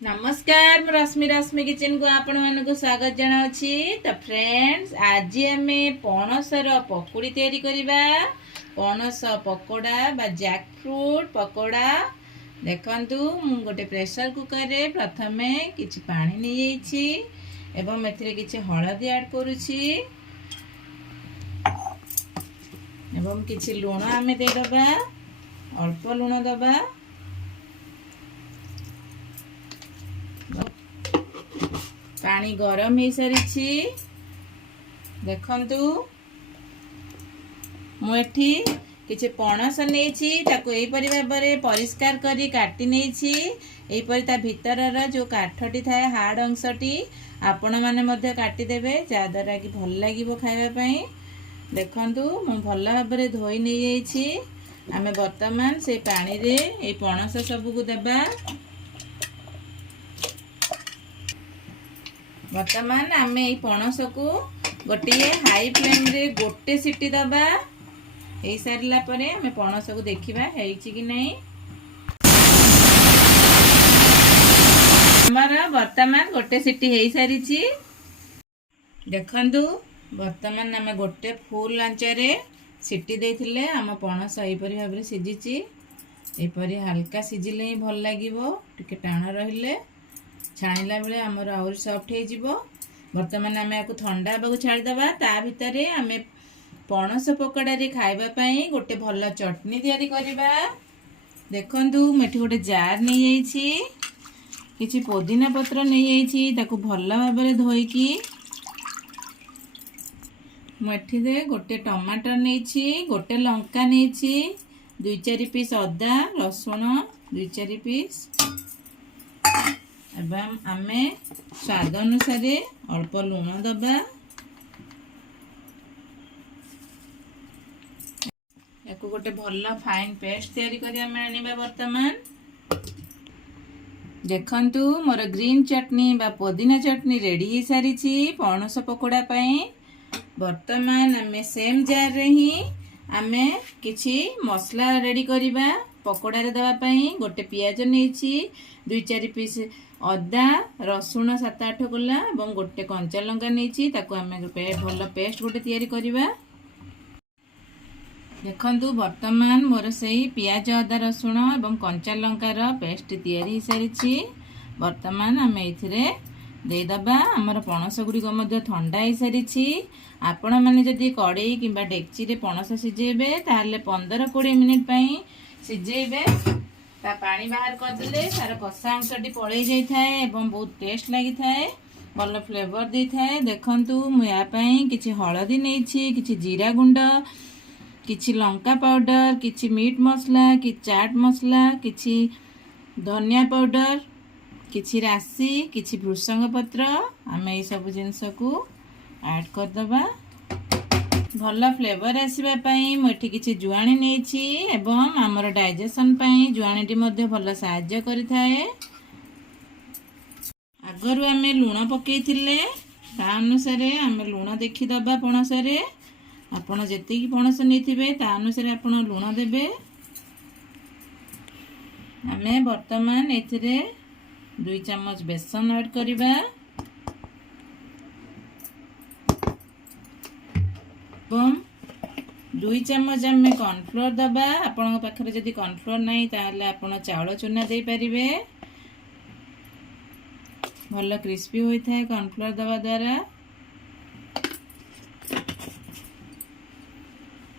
नमस्कार मु रश्मि किचन को आपण मानक स्वागत जनावछि। तो फ्रेंड्स आज आमे पणसर पकोड़ी तैयारी करिबा। पणस पकोड़ा बा जैक फ्रूट पकोड़ा देखंतु मु गोटे प्रेशर कुकर रे प्रथमे किछि पानी नै जाइछि एवं एथिरे किछि हळदी ऐड करूछि एवं किछि लूण आमे दे दबा। अल्प लूण दबा। पानी गरम हो सारी देखंतु मुठी किछि पणस नेछि ताको एई परि भाबरे परिष्कार करी काटी नेछि। एई परि ता भितरर जो काठटी थाए हार्ड अंशटी आपण माने मध्ये काटी देबे जा द्वारा कि भल लागिवो खाइबा पई। देखंतु मु भल भाबरे धोई नै जाइछि। आमे वर्तमान से पानी रे एई पणस सब को देबा। वर्तमान आमे एई पणस को गोटे हाई फ्लेम रे गोटे सीटी दबा। एई सारिला परे आमे पणस को देखिबा हेइछि कि नै। हमरा वर्तमान गोटे सीटी हेइ सारिछि। देखंतु वर्तमान आमे गोटे फुल आंच रे सीटी देथिले आम पणस एई परि भाबरे सिजिछि। एई परि हल्का सिजिले ही भल लागिवो। टिके टाण रहिले छाणिला बेले आमर आउर सॉफ्ट हो जिवो। वर्तमान आमे आकु ठंडा बाकु छाड़ी दबा। ता भितरे आमे पणस पकोड़ा रे खाइबा पई गोटे भल चटनी तयारी करिबा। देखंतु मेठी गोटे जार नै जाइछि। किछि पुदीना पत्र नै जाइछि ताकु भल भाबरे धोइकी मेठी दे गोटे टमाटर नैछि गोटे लंका नैछि 2-4 पीस अदा रसुण 2-4 पीस एवं आमे स्वाद अनुसार अल्प लूण दबा। याकु गोटे भल फाइन पेस्ट तैयारी करी आमे आनिबा। वर्तमान देखंतु मोर ग्रीन चटनी बा पुदीना चटनी रेडी हो सारी पणस पकोड़ा पई। वर्तमान आमे सेम जार रे ही आमे किछि मसला रेडी करिबा। पकोड़ा रे दवा पई गोटे पियाज नैछि 2-4 पीस अदा रसुण 7-8 कोला और गोटे कंचा लंका नैछि ताको आमे भल पेस्ट गोटे तैयारी करिबा। देखंतु वर्तमान मोर सेही पियाज अदा रसुण और कंचा लंकार पेस्ट तैयारी सारी। वर्तमान आमे एथिरे दे दबा। हमर पणस गुडी को मध्य ठंडा हो सारी। आपण माने जदी कड़ाई किबा डेक्ची रे पणस सिजेबे ताले 15-20 मिनिट पई सिजेबे। ता पानी बाहर कर देले तार कसा अंशटी पळै जाई थाए एवं बहुत टेस्ट लागि थाए भल फ्लेवर दे थाए। देखंतु मु या पई किछि हळदी नैछि किछि जीरा गुंड किछि लंका पाउडर किछि मीट मसला कि चाट मसला किछि धनिया पाउडर किछि राशि किछि भृषंग पत्र आमे ए सब जिंस को ऐड कर दबा। भल फ्लेवर आसीबा पई मोठी किछि जुआणी नैछि एवं हमर डाइजेशन पई जुआणीटी मध्ये भल सहाय्य करि थाए। आगरु आमे लूण पकेइथिले ता अनुसार आमे लूण देखि दबा। पणस रे आपण जेतिकी पणस नैथिबे ता अनुसार आपण लूण देबे। आमे वर्तमान एथिरे 2 चम्मच बेसन ऐड करिबा। 2 चम्मच आमे कॉर्नफ्लोर दबा। आपण पाखरे जदि कॉर्नफ्लोर नाही ताले आपण चावल चूना दे परिबे। भल क्रिस्पी होई थाए कॉर्नफ्लोर दबा द्वारा।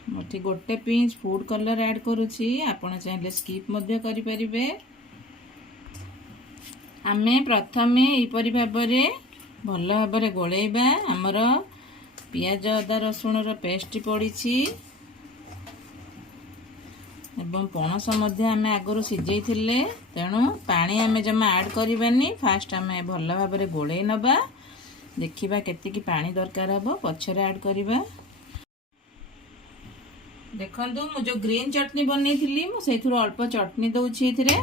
मोठी गोटे पिंच फूड कलर ऐड करूछि आपण चाहिले स्किप मध्य करि परिबे। आमे प्रथमे एई परि भाबरे भल भाबरे गोळेबा। हमर पियाज अदा रसुण रो पेस्ट पड़ीछि एवं पणस मध्य आमे आगरो सिजेई थिले तेणु पानी आमे जमा ऐड करिबानी। फास्ट आमे भल भाबरे गोळेई नबा। देखिबा केते की पानी दरकार हबो पछरे ऐड करिबा। देखंतु मु जो ग्रीन चटनी बनै थिली मु सेथुर अल्प चटनी दउछि एथिरे।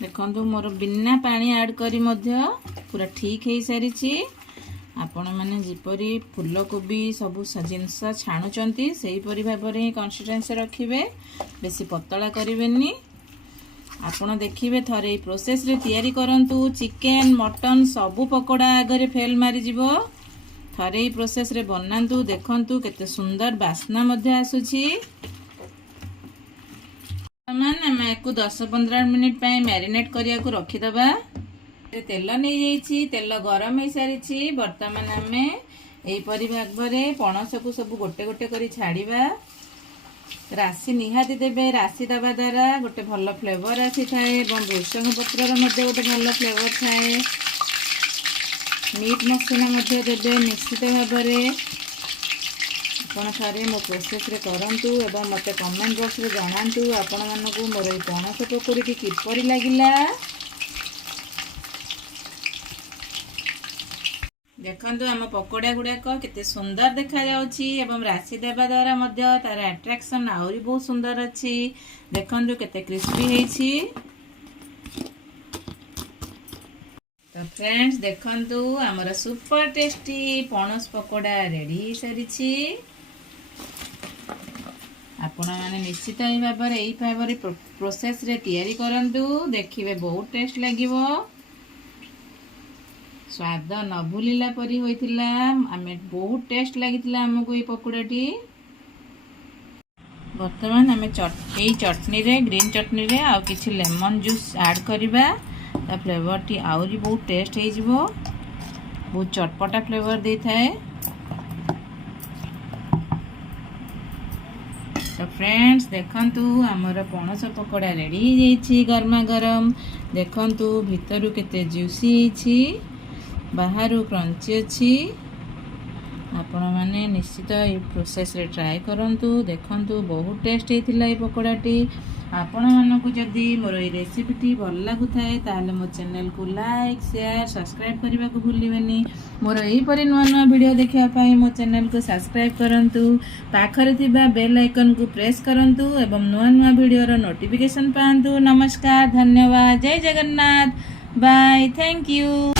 देखंतु मोर बिना पानी ऐड करी मध्य पूरा ठीक है सारी। आपण मैंने जिपरी फूलकोबी सब जिनस छाणुचंती सेहीपरि भाବରେ कंसिस्टेंसी रखिबे, बेसी पतला करिवेनी। आपण देखिबे थरे ई प्रोसेस रे तयारी करंतु, चिकन मटन सबु पकोड़ा आगरे फेल मारी जिवो। थरे ई प्रोसेस रे बनांतु, देखंतु केते सुंदर बास्ना मध्ये आसुची। सामान हम एको 10-15 मिनिट पय मैरिनेट करिया को रखि दबा। तेल नहीं जाइछि, तेल गरम हो सारी। बर्तमान आम यहीपरि भाव पणस को सब गोटे गोटे करी छाड़िबा। राशि निहाती देबे, राशि दबा द्वारा गोटे भल फ्लेवर आसी थाए एवं भृषंग पत्र गोटे भल फ्लेवर थाए। मीट मसला मध्य देबे निश्चित भाव। आपण थे मो प्रोसेस रे करंतु एवं मते कमेंट बॉक्स रे जणांतु आपण मानकु मोर ए पणस पकोड़ी किपरि लागिला। देखंतु आम पकोड़ा गुड़ाक केते सुंदर देखा जाउछि एवं राशि देबा द्वारा मध्य तार अट्रैक्शन आउरी बहुत सुंदर अछि। देखंतु केते क्रिस्पी हेछि। तो फ्रेंड्स देखंतु हमर सुपर टेस्टी पणस पकोड़ा रेडी हो सारिछि। आपण माने निश्चित ही भाबरे एई भाबरे प्रोसेस रे तयारी करंतु, देखिबे बहुत टेस्ट लागिवो। स्वाद न भूलिला परी होइतिला, आमे बहुत टेस्ट लागितिला हमको ये पकोड़ाटी। वर्तमान आमे चटनी रे ग्रीन चटनी रे आ किछि लेमन जूस ऐड करिबा। ता फ्लेवर टी आउरी बहुत टेस्ट हे जिवो, बहुत चटपटा फ्लेवर दे थाए। तो फ्रेंड्स देखंतु हमर पणस पकोड़ा रेडी हो जाइछि गरमा गरम। देखंतु भितरु केते जूसी हेछि, बाहर क्रंची अच्छी। आपण मैंने निश्चित ये प्रोसेस रे ट्राए करंतु, देखंतु बहुत टेस्ट होइतिला ये पकोड़ाटी। आपण मानकु जदी मोर ये रेसिपीटी भल लागु थाए ताले मो चैनल को लाइक शेयर सब्सक्राइब करबा को भूलिबेनी। मोर एही परि नुवा नुवा वीडियो देखिया पई मो चैनल को सब्सक्राइब करंतु, पाखरे थिबा बेल आइकन को प्रेस करंतु एवं नुवा नुवा वीडियो रो नोटिफिकेशन पांतु। नमस्कार, धन्यवाद, जय जगन्नाथ, बाय, थैंक यू।